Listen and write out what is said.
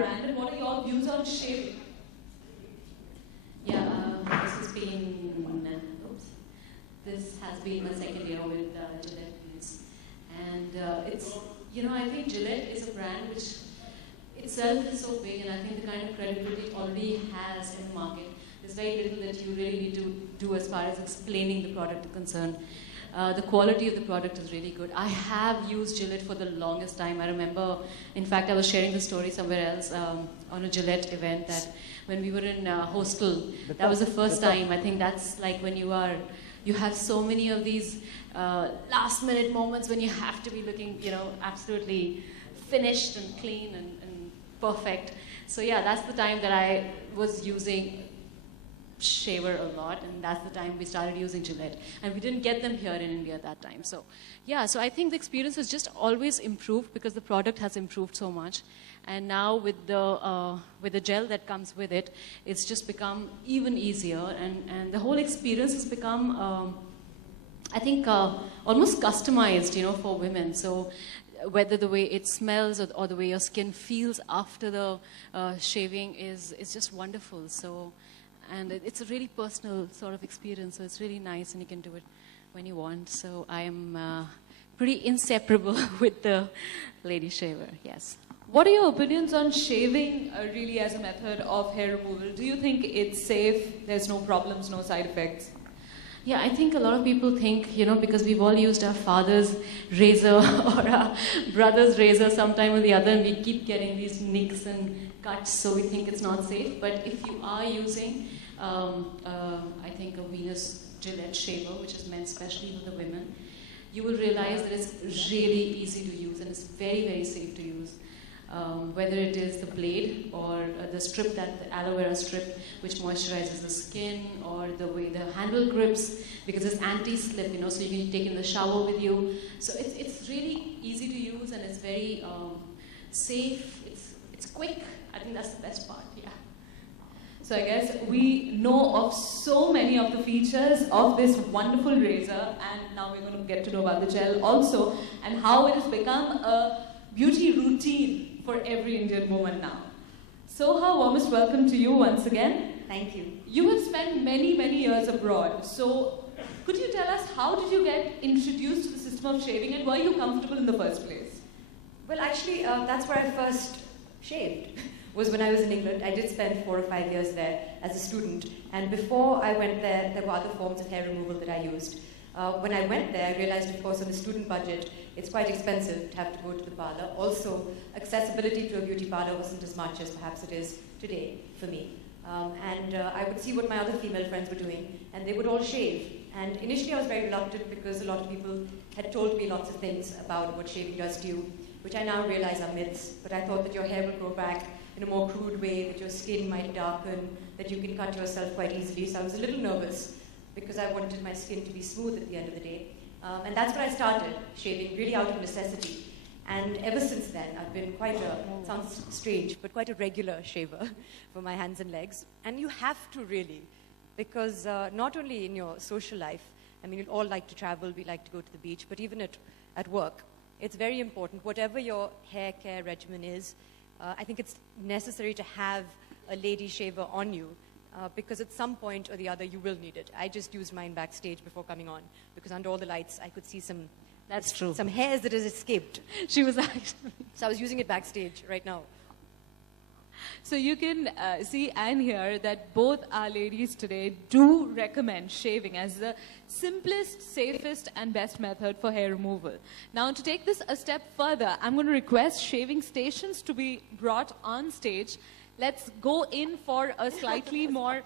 brand and what are your views on shaving? Yeah, this has been my second year with Gillette Wheels. And it's, I think Gillette is a brand which itself is so big, and I think the kind of credibility it already has in the market. There's very little that you really need to do as far as explaining the product is concerned. The quality of the product is really good. I have used Gillette for the longest time. I remember, in fact, I was sharing the story somewhere else on a Gillette event that when we were in hostel, that was the first time. I think that's like when you have so many of these last minute moments when you have to be looking, absolutely finished and clean and perfect. So yeah, that's the time that I was using shaver a lot, and that's the time we started using Gillette. And we didn't get them here in India at that time. So yeah, so I think the experience has just always improved because the product has improved so much. And now with the gel that comes with it, it's just become even easier, and the whole experience has become, I think, almost customized, for women. So whether the way it smells or the way your skin feels after the shaving is just wonderful. So, and it's a really personal sort of experience, so it's really nice, and you can do it when you want. So I am pretty inseparable with the lady shaver, yes. What are your opinions on shaving really as a method of hair removal? Do you think it's safe, there's no problems, no side effects? Yeah, I think a lot of people think, because we've all used our father's razor or our brother's razor sometime or the other, and we keep getting these nicks and cuts, so we think it's not safe. But if you are using, I think, a Venus Gillette shaver, which is meant specially for the women, you will realize that it's really easy to use and it's very, very safe to use. Whether it is the blade or the strip, the aloe vera strip, which moisturizes the skin, or the way the handle grips, because it's anti-slip, so you can take it in the shower with you. So it's really easy to use, and it's very safe. It's quick. I think that's the best part. Yeah. So I guess we know of so many of the features of this wonderful razor, and now we're going to get to know about the gel also, and how it has become a beauty routine for every Indian woman now. Soha, warmest welcome to you once again. Thank you. You have spent many, many years abroad. So could you tell us, how did you get introduced to the system of shaving, and were you comfortable in the first place? Well, actually, that's where I first shaved, was when I was in England. I did spend 4 or 5 years there as a student. And before I went there, there were other forms of hair removal that I used. When I went there, I realized, of course, on the student budget, it's quite expensive to have to go to the parlor. Also, accessibility to a beauty parlor wasn't as much as perhaps it is today for me. I would see what my other female friends were doing, and they would all shave. And initially I was very reluctant because a lot of people had told me lots of things about what shaving does to you, which I now realize are myths. But I thought that your hair would grow back in a more crude way, that your skin might darken, that you can cut yourself quite easily. So I was a little nervous because I wanted my skin to be smooth at the end of the day. And that's when I started shaving, really out of necessity. And ever since then, I've been quite a, sounds strange, but quite a regular shaver for my hands and legs. And you have to really, because not only in your social life, I mean, we all like to travel, we like to go to the beach, but even at work, it's very important. Whatever your hair care regimen is, I think it's necessary to have a lady shaver on you, because at some point or the other, you will need it. I just used mine backstage before coming on, because under all the lights, I could see some... That's true. Some hairs that has escaped. She was actually... So I was using it backstage right now. So you can see and hear that both our ladies today do recommend shaving as the simplest, safest and best method for hair removal. Now, to take this a step further, I'm going to request shaving stations to be brought on stage. Let's go in for a slightly more...